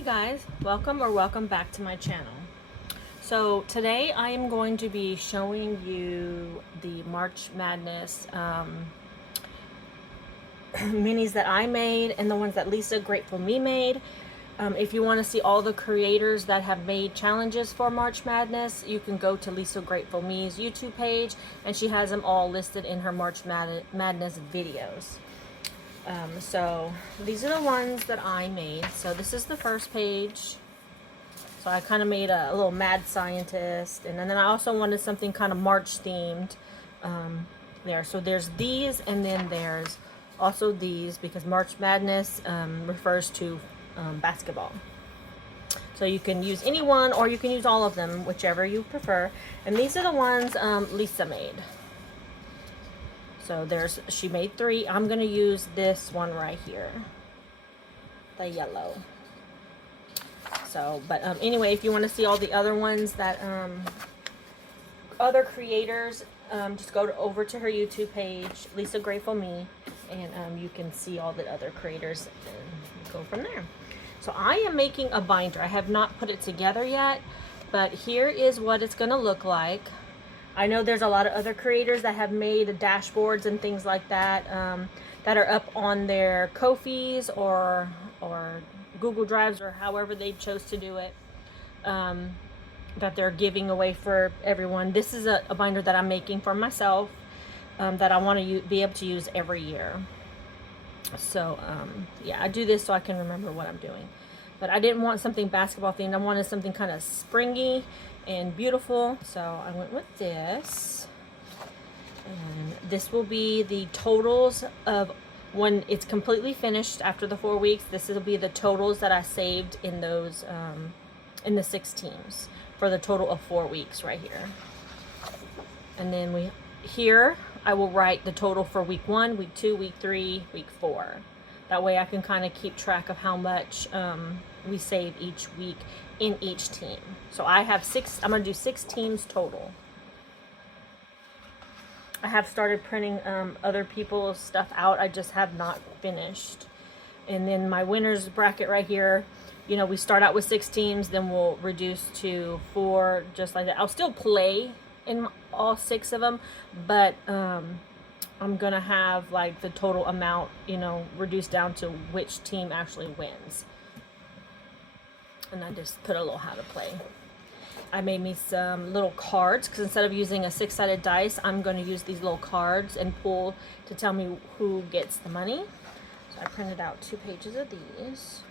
Hey guys, welcome back to my channel. So today I am going to be showing you the March Madness minis that I made and the ones that Lisa Grateful Me made. If you want to see all the creators that have made challenges for March Madness, you can go to Lisa Grateful Me's YouTube page, and she has them all listed in her March Madness videos. So these are the ones that I made. So this is the first page. So I kind of made a little mad scientist, and then I also wanted something kind of March themed there. So there's these, and then there's also these, because March Madness refers to basketball. So you can use any one, or you can use all of them, whichever you prefer. And these are the ones Lisa made. So she made 3. I'm going to use this one right here, the yellow. So, but anyway, if you want to see all the other ones that other creators, just go over to her YouTube page, Lisa Grateful Me, and you can see all the other creators and go from there. So I am making a binder. I have not put it together yet, but here is what it's going to look like. I know there's a lot of other creators that have made dashboards and things like that that are up on their Ko-fis or Google Drives, or however they chose to do it, that they're giving away for everyone. This is a binder that I'm making for myself that I want to be able to use every year. So yeah, I do this so I can remember what I'm doing. But I didn't want something basketball themed. I wanted something kind of springy and beautiful, so I went with this. And this will be the totals of when it's completely finished after the 4 weeks. This will be the totals that I saved in those in the 6 teams for the total of 4 weeks right here. And then here I will write the total for week 1, week 2, week 3, week 4. That way I can kind of keep track of how much we save each week in each team. So I have 6, I'm going to do 6 teams total. I have started printing other people's stuff out. I just have not finished. And then my winners bracket right here, you know, we start out with 6 teams, then we'll reduce to 4, just like that. I'll still play in all 6 of them, but I'm gonna have like the total amount, you know, reduced down to which team actually wins. And I just put a little how to play. I made me some little cards, because instead of using a 6-sided dice, I'm going to use these little cards and pull to tell me who gets the money. So I printed out 2 pages of these.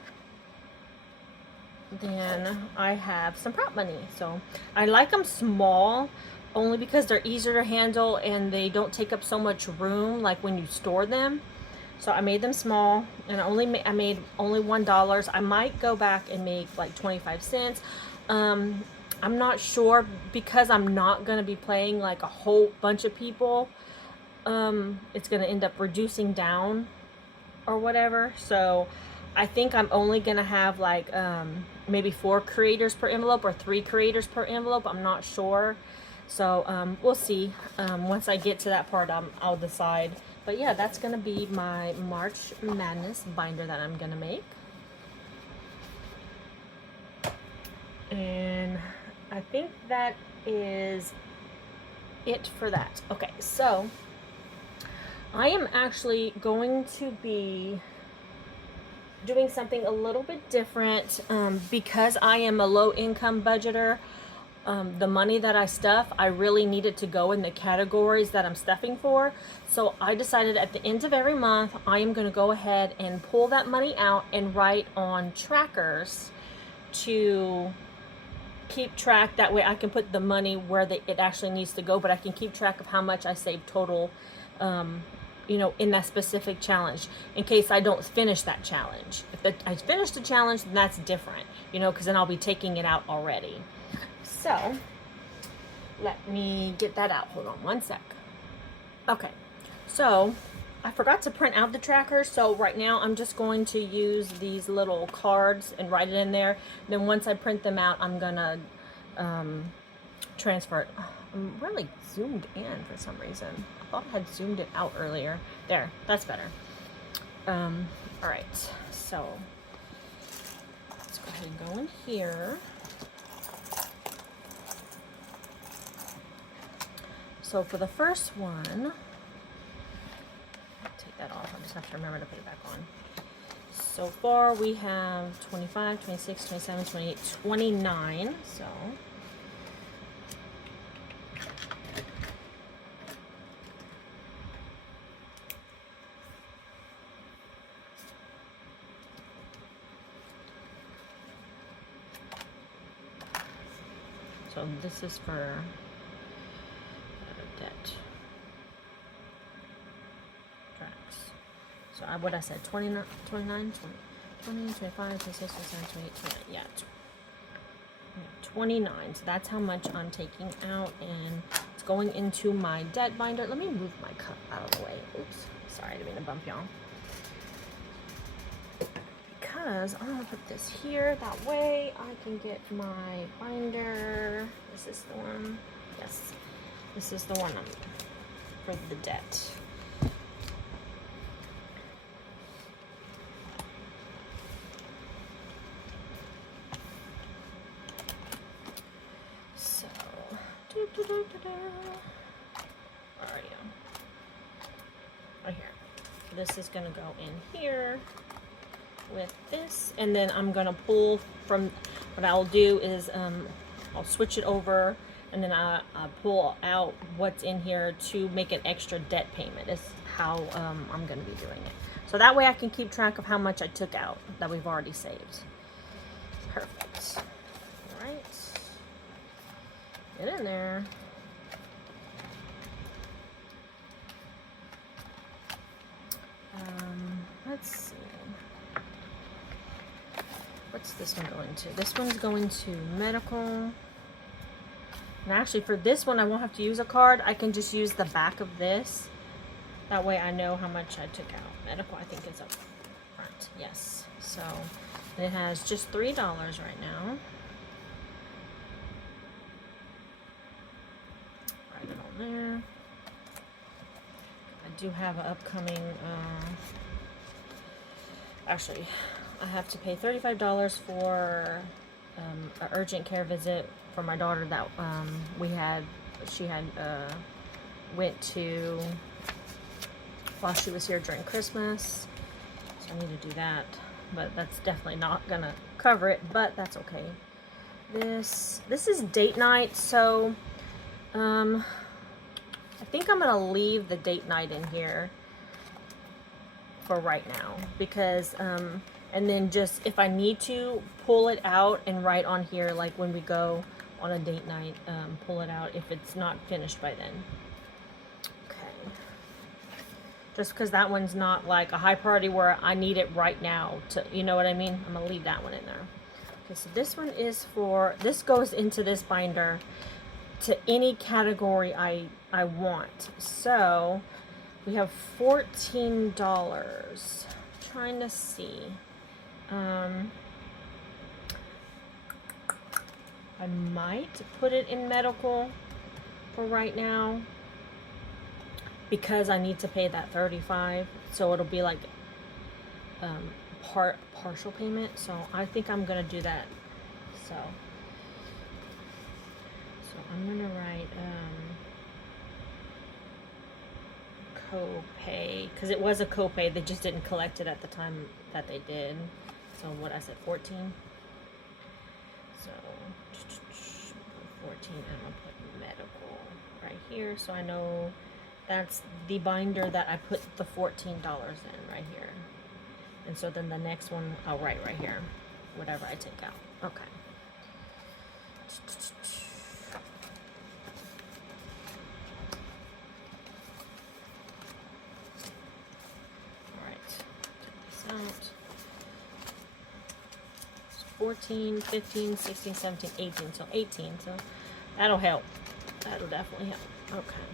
Then I have some prop money. So I like them small, only because they're easier to handle and they don't take up so much room like when you store them. So I made them small, and I made only $1. I might go back and make like 25 cents. I'm not sure, because I'm not going to be playing like a whole bunch of people. It's going to end up reducing down or whatever. So I think I'm only going to have like maybe 4 creators per envelope or 3 creators per envelope. I'm not sure. So we'll see. Once I get to that part, I'll decide. But yeah, that's going to be my March Madness binder that I'm going to make. And I think that is it for that. Okay, so I am actually going to be doing something a little bit different because I am a low-income budgeter. The money that I stuff, I really need it to go in the categories that I'm stuffing for. So I decided at the end of every month, I am going to go ahead and pull that money out and write on trackers to keep track. That way I can put the money where it actually needs to go, but I can keep track of how much I save total, you know, in that specific challenge, in case I don't finish that challenge. If I finish the challenge, then that's different, you know, because then I'll be taking it out already. So let me get that out. Hold on one sec. Okay, so I forgot to print out the tracker, so right now I'm just going to use these little cards and write it in there. Then once I print them out, I'm gonna transfer it. I'm really zoomed in for some reason. I thought I had zoomed it out earlier. There, that's better. All right, so let's go ahead and go in here. So for the first one, take that off. I just have to remember to put it back on. So far we have 25, 26, 27, 28, 29. So this is for debt tracks. So what I said, 29, 29, 20, 25, 26, 27, 28, 29. Yeah, 29. So that's how much I'm taking out, and it's going into my debt binder. Let me move my cup out of the way. Oops, sorry, I didn't mean to bump y'all. Because I'm gonna put this here, that way I can get my binder. Is this the one? Yes, this is the one for the debt. So, where are you? Right here. This is gonna go in here with this, and then I'm gonna pull from, what I'll do is I'll switch it over, and then I pull out what's in here to make an extra debt payment is how I'm gonna be doing it. So that way I can keep track of how much I took out that we've already saved. Perfect. All right, get in there. Let's see. What's this one going to? This one's going to medical. And actually for this one, I won't have to use a card. I can just use the back of this. That way I know how much I took out. Medical, I think, is up front. Yes. So, and it has just $3 right now. Write it on there. I do have an upcoming, actually, I have to pay $35 for an urgent care visit for my daughter that she had went to while she was here during Christmas. So I need to do that, but that's definitely not gonna cover it, but that's okay. This is date night, so I think I'm gonna leave the date night in here for right now, because and then just if I need to pull it out and write on here, like when we go on a date night, pull it out if it's not finished by then. Okay. Just because that one's not like a high priority where I need it right now to, you know what I mean? I'm gonna leave that one in there. Okay, so this one is for, this goes into this binder to any category I want. So we have $14. Trying to see. I might put it in medical for right now because I need to pay that $35, so it'll be like partial payment. So I think I'm gonna do that. So I'm gonna write copay, because it was a copay, they just didn't collect it at the time that they did. So what I said, 14. So 14, and I'll put medical right here, so I know that's the binder that I put the $14 in right here. And so then the next one I'll write right here, whatever I take out. Okay. Out. 14, 15, 16, 17, 18. So 18. So that'll help. That'll definitely help. Okay.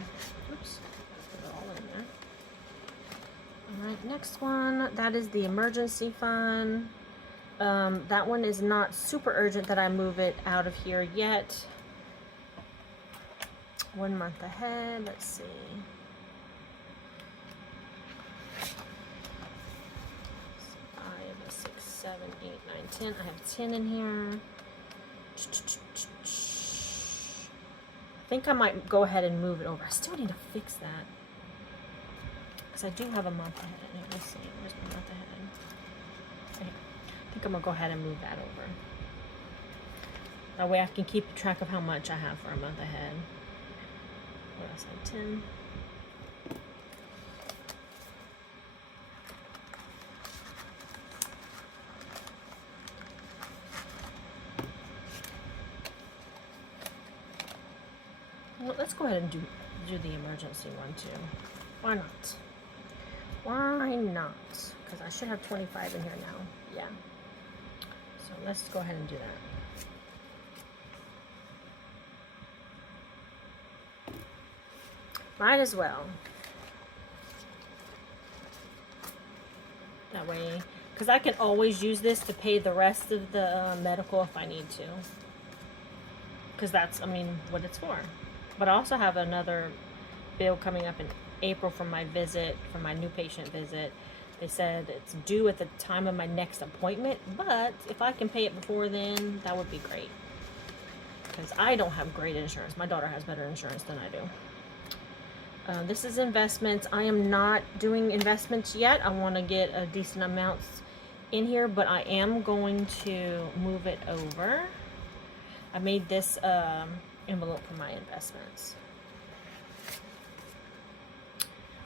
Oops. Put it all in there. Alright, next one. That is the emergency fund. That one is not super urgent that I move it out of here yet. 1 month ahead. Let's see. 5, 6, 7, 8, 9, 10. I have 10 in here. I think I might go ahead and move it over. I still need to fix that. Because I do have a month ahead. Let's see. Where's my month ahead? Okay. I think I'm going to go ahead and move that over. That way I can keep track of how much I have for a month ahead. What else? I have 10. Well, let's go ahead and do the emergency one too. Why not? Why not? Because I should have 25 in here now. Yeah. So let's go ahead and do that. Might as well. That way, because I can always use this to pay the rest of the medical if I need to. Because that's, I mean, what it's for. But I also have another bill coming up in April for my visit, for my new patient visit. They said it's due at the time of my next appointment, but if I can pay it before then, that would be great. Because I don't have great insurance. My daughter has better insurance than I do. This is investments. I am not doing investments yet. I want to get a decent amount in here, but I am going to move it over. I made this envelope for my investments.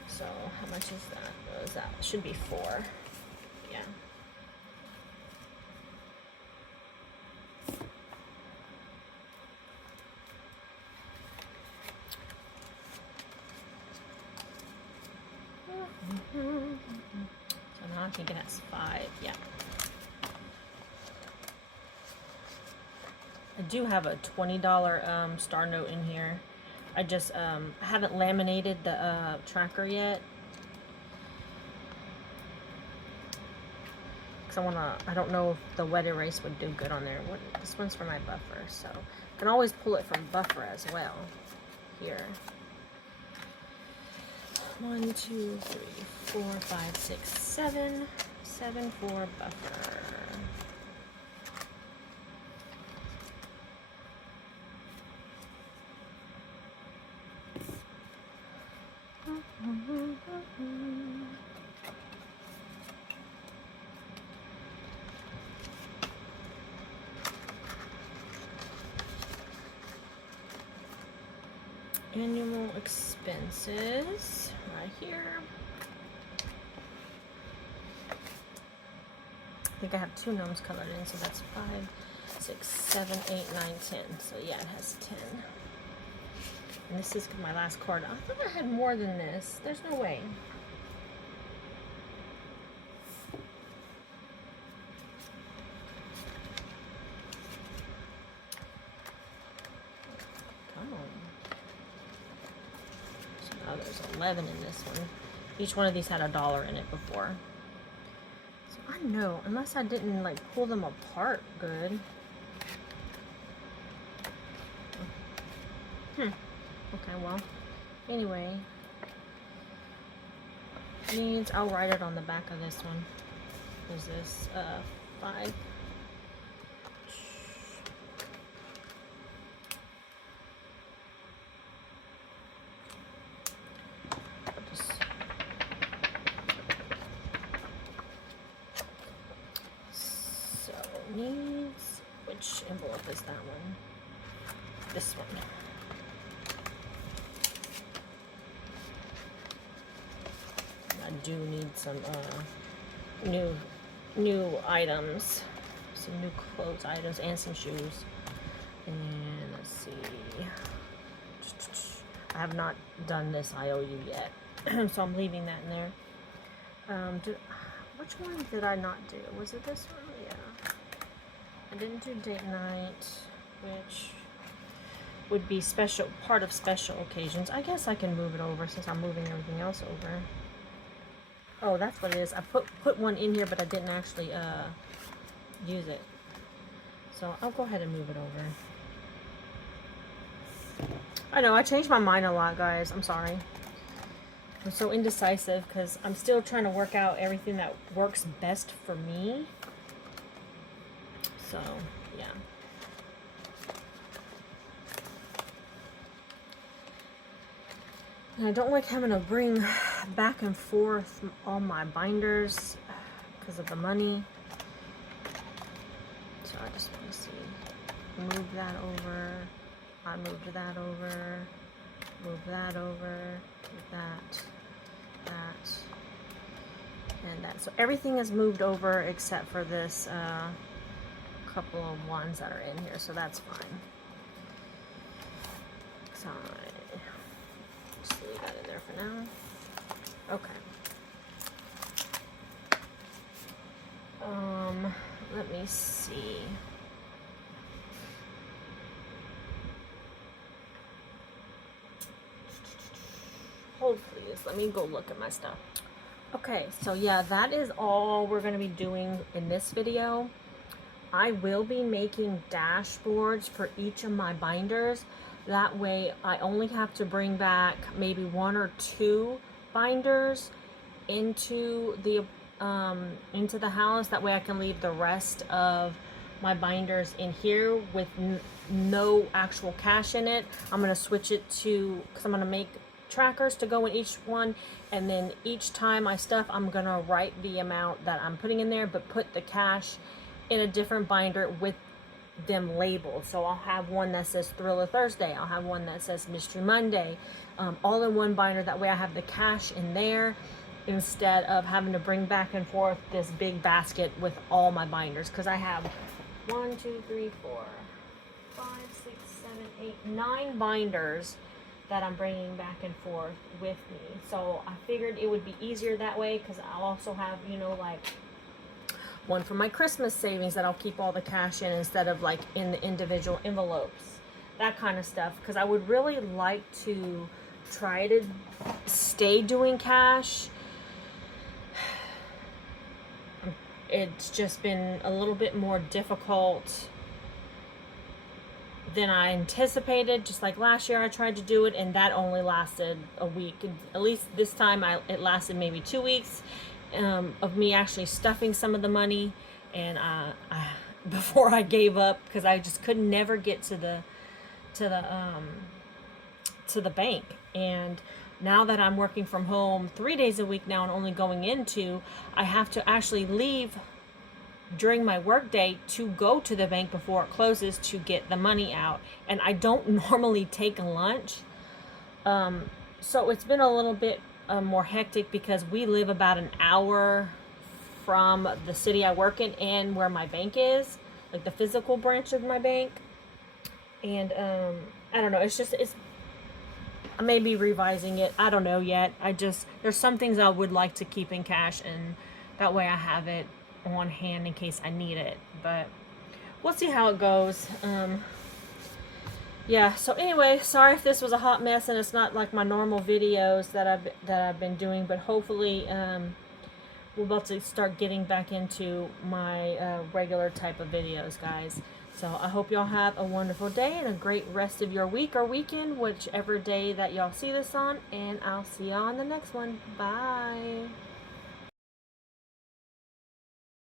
So how much is that? What is that? It should be 4. Yeah. So now I think it has 5. Yeah. I do have a $20 star note in here. I just haven't laminated the tracker yet. Because I don't know if the wet erase would do good on there. This one's for my buffer, so I can always pull it from buffer as well. Here. 1, 2, 3, 4, 5, 6, 7. 7 for buffer. Annual expenses right here. I think I have 2 gnomes colored in, so that's 5, 6, 7, 8, 9, 10. So yeah, it has 10. And this is my last card. I thought I had more than this. There's no way. Come on. So now there's 11 in this one. Each one of these had $1 in it before. So I know, unless I didn't like pull them apart good. Okay, well, anyway, means I'll write it on the back of this one. Is this 5? So needs, which envelope is that one? This one. I do need some new items, some new clothes items, and some shoes. And let's see, I have not done this IOU yet, so I'm leaving that in there. Which one did I not do? Was it this one? Yeah, I didn't do date night, which would be part of special occasions. I guess I can move it over since I'm moving everything else over. Oh, that's what it is. I put one in here, but I didn't actually use it. So I'll go ahead and move it over. I know, I changed my mind a lot, guys. I'm sorry. I'm so indecisive because I'm still trying to work out everything that works best for me. So, yeah. And I don't like having to bring back and forth all my binders because of the money. So I just want to see. Move that over. I moved that over. Move that over. That. And that. So everything is moved over except for this couple of ones that are in here. So that's fine. So just leave that in there for now. Okay. Let me see. Hold please. Let me go look at my stuff. Okay, so yeah, that is all we're going to be doing in this video. I will be making dashboards for each of my binders. That way I only have to bring back maybe 1 or 2 binders into the house. That way I can leave the rest of my binders in here with no actual cash in it. I'm going to switch it to, because I'm going to make trackers to go in each one, and then each time I stuff, I'm going to write the amount that I'm putting in there, but put the cash in a different binder with them labeled. So I'll have one that says Thriller Thursday, I'll have one that says Mystery Monday, all in one binder. That way I have the cash in there instead of having to bring back and forth this big basket with all my binders, because I have 1, 2, 3, 4, 5, 6, 7, 8, 9 binders that I'm bringing back and forth with me. So I figured it would be easier that way, because I'll also have, you know, like one for my Christmas savings that I'll keep all the cash in instead of like in the individual envelopes, that kind of stuff. Because I would really like to try to stay doing cash. It's just been a little bit more difficult than I anticipated. Just like last year I tried to do it and that only lasted a week. At least this time it lasted maybe 2 weeks of me actually stuffing some of the money, and before I gave up, because I just could never get to the bank. And now that I'm working from home 3 days a week now and only going in 2, I have to actually leave during my work day to go to the bank before it closes to get the money out. And I don't normally take a lunch. So it's been a little bit more hectic, because we live about an hour from the city I work in and where my bank is, like the physical branch of my bank. And I don't know, I may be revising it, I don't know yet. There's some things I would like to keep in cash, and that way I have it on hand in case I need it. But we'll see how it goes. Yeah, so anyway, sorry if this was a hot mess and it's not like my normal videos that I've been doing, but hopefully we're about to start getting back into my regular type of videos, guys. So I hope y'all have a wonderful day and a great rest of your week or weekend, whichever day that y'all see this on, and I'll see y'all on the next one. Bye.